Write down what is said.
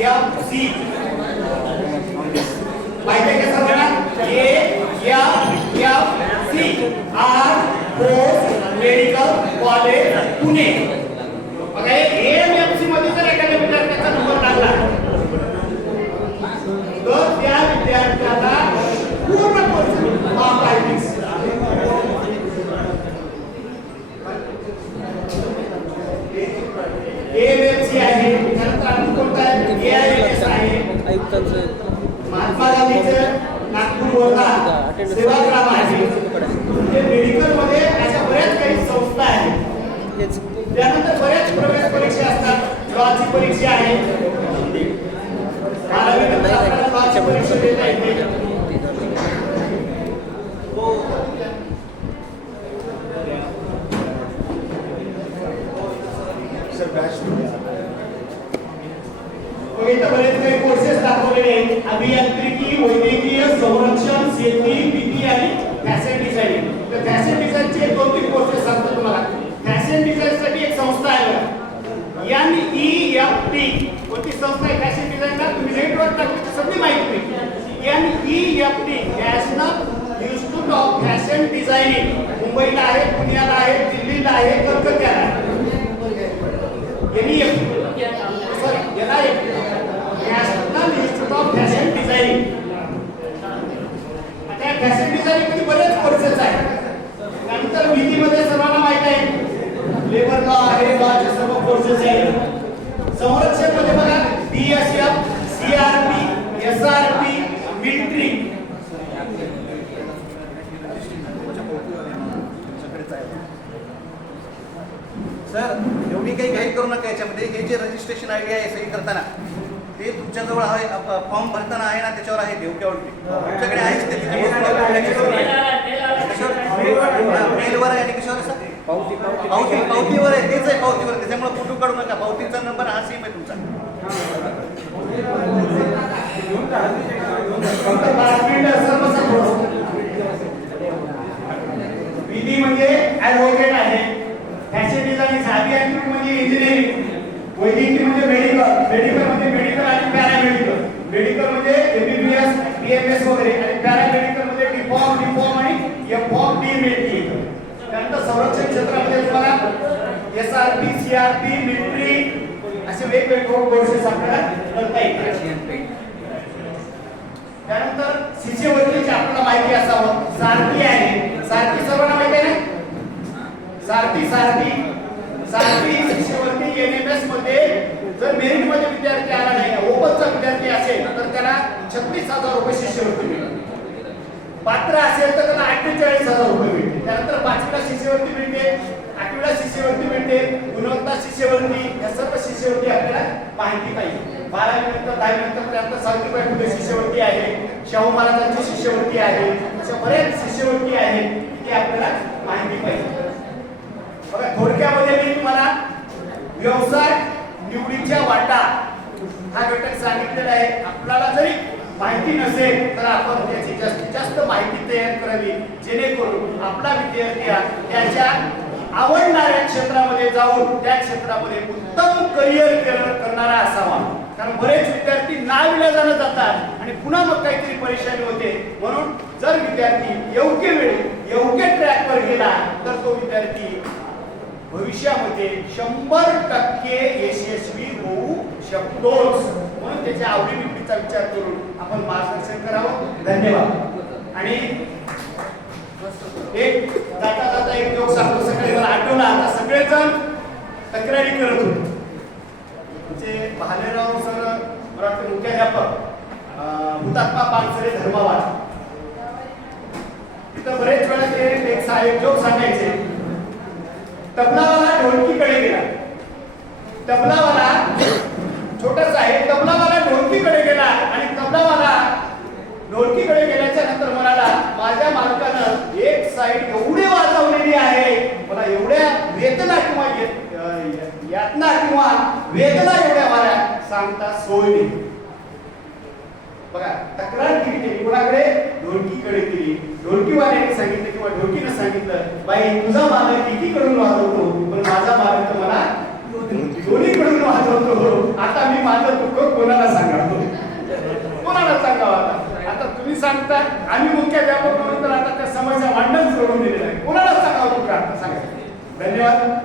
F C. माहिती आहे का A F F C. R post medical college Pune. बघा हे एम सी मध्ये जर एखाद्या विद्यार्थ्याचा नंबर लागला तर त्या विद्यार्थ्याला पूर्ण कोर्स माफ आहे फीस. AMFC आहे त्यानंतर अजून कोणता आहे AIMS आहे आयुक्तांचं महात्मा गांधीचं नागपूर वर्धा सेवाग्राम आहे. म्हणजे मेडिकलमध्ये अशा बऱ्याच काही संस्था आहेत. त्यानंतर बऱ्याच प्रवेश परीक्षा असतात. लॉची परीक्षा आहे. बारावीनंतर आपल्याला लॉची परीक्षा देता येते. मग इथं बरेच काही कोर्सेस दाखवलेले अभियांत्रिकी वैद्यकीय संरक्षण शेती भीती आणि फॅशन डिझाईन तर फॅशन डिझाईनचे दोन तीन कोर्सेस सांगतो तुम्हाला. फॅशन डिझाईन साठी एक संस्था आहे एन ई एफ टी कोणती संस्था आहे फॅशन डिझाईनला तुम्ही नेटवर टाकली सगळी माहिती मिळते N E F T national institute of fashion designing मुंबईला आहे पुण्याला आहे दिल्लीला आहे कलकत्त्याला आहे. N E F T NIF. National Institute of Fashion Designing. आता फॅशन डिझायनिंगमध्ये बरेच कोर्सेस आहेत नंतर विधीमध्ये सर्वांना माहीत आहे लेबर लॉ आहे लॉचे सर्व कोर्सेस आहेत संरक्षणमध्ये बघा BSF CRP SRP military sir एवढी काही घाई करू नका याच्यामध्ये. हे जे रजिस्ट्रेशन आय डी आहे सही करताना ते तुमच्याजवळ आहे फॉर्म भरताना आहे ना त्याच्यावर आहे देवक्यावरती तुमच्याकडे आहेच ते. मेलवर आहे. आणि कशावर आहे सर पावती पावतीवर आहे तेच आहे पावतीवर. त्याच्यामुळे फोटो काढू नका. पावतीचा नंबर हा सेम आहे तुमचा. विधी म्हणजे ऍडव्होकेट आहे. फॅशन डिझायनिंग अभियांत्रिकी म्हणजे इंजिनिअरिंग वैद्यकीय म्हणजे मेडिकल मेडिकल म्हणजे मेडिकल आणि पॅरामेडिकल मेडिकल म्हणजे एमबीबीएस बीएमएस वगैरे. आणि पॅरामेडिकल म्हणजे डीफॉर्म डीफॉर्म आणि एफॉर्म डी मेडी त्यानंतर संरक्षण क्षेत्रामध्ये तुम्हाला S R P C R P military असे वेगवेगळे कोर्सेस आपल्याला करता त्यानंतर शिष्यवृत्तीची आपल्याला माहिती असावं. सारथी आहे. सारथी सर्वांना माहिती आहे ना? सारथी सारथी सारथी शिष्यवृत्ती एनएमएसमध्ये जर मेरिटमध्ये विद्यार्थी आला नाही ओपनचा विद्यार्थी असेल तर त्याला छत्तीस हजार रुपये शिष्यवृत्ती मिळते पात्र असेल तर त्याला अठ्ठेचाळीस हजार रुपये मिळते त्यानंतर पाचवीला शिष्यवृत्ती मिळते मिळते गुणवत्ता शिष्यवृत्ती या सर्व शिष्यवृत्ती आपल्याला माहिती पाहिजे. बारावी नंतर दहावी नंतर त्यानंतर सावित्रीबाई फुले शिष्यवृत्ती आहे. शाहू महाराजांची शिष्यवृत्ती आहे. अशा बऱ्याच शिष्यवृत्ती आहेत ते आपल्याला माहिती पाहिजे. बघा थोडक्यामध्ये मी तुम्हाला व्यवसाय निवडीच्या वाटा हा घटक सांगितलेला आहे. आपल्याला जरी माहिती नसेल तर आपण त्याची जास्तीत जास्त माहिती तयार करावी. जेणेकरून आपला विद्यार्थी त्याच्या आवडणाऱ्या क्षेत्रामध्ये जाऊन त्या क्षेत्रामध्ये उत्तम करिअर करणारा असावा. कारण बरेच विद्यार्थी नाविलाजानं जातात आणि पुन्हा मग काहीतरी परेशानी होते. म्हणून जर विद्यार्थी योग्य वेळी योग्य ट्रॅकवर गेला तर तो विद्यार्थी भविष्यामध्ये शंभर टक्के यशस्वी होऊ शकतोच. म्हणून त्याच्या आवडीनिवडीचा विचार करून आपण मार्गदर्शन करावं. धन्यवाद. आणि एक जाता सकाळी आता सगळेजण तक्रारी करत होते. म्हणजे भालेराव सर मला वाटतं मुख्याध्यापक हुतात्मा पानसरे धर्मावाद. तिथं बरेच वेळा ते एक साहेब जोक सांगायचे. तबलावाला ढोलकीकडे गेला. तबलावाला छोटस आहे तबलावाला ढोलकीकडे गेला आणि तबलावाला ढोलकीकडे गेल्याच्यानंतर म्हणाला माझ्या मालकानं एक साईड एवढी वेदना किंवा यातना किंवा वेदना एवढ्या वाऱ्या सांगता सोय नाही. बघा तक्रार केली त्यांनी. कोणाकडे? ढोलकीकडे केली. ढोलकीवाल्याने सांगितलं किंवा ढोलकीनं सांगितलं बाई तुझा मालक एकीकडून वाजवतो पण माझा मालक तर मला दोन्हीकडून वाजवतो आता मी माझं दुःख कोणाला सांगावतो कोणाला सांगावं आता? आता तुम्ही सांगता आम्ही मुख्य व्यापक म्हणून तर आता त्या समस्या मांडण करून दिलेला आहे. कोणाला सांगावं तुका आता? सांगायचं धन्यवाद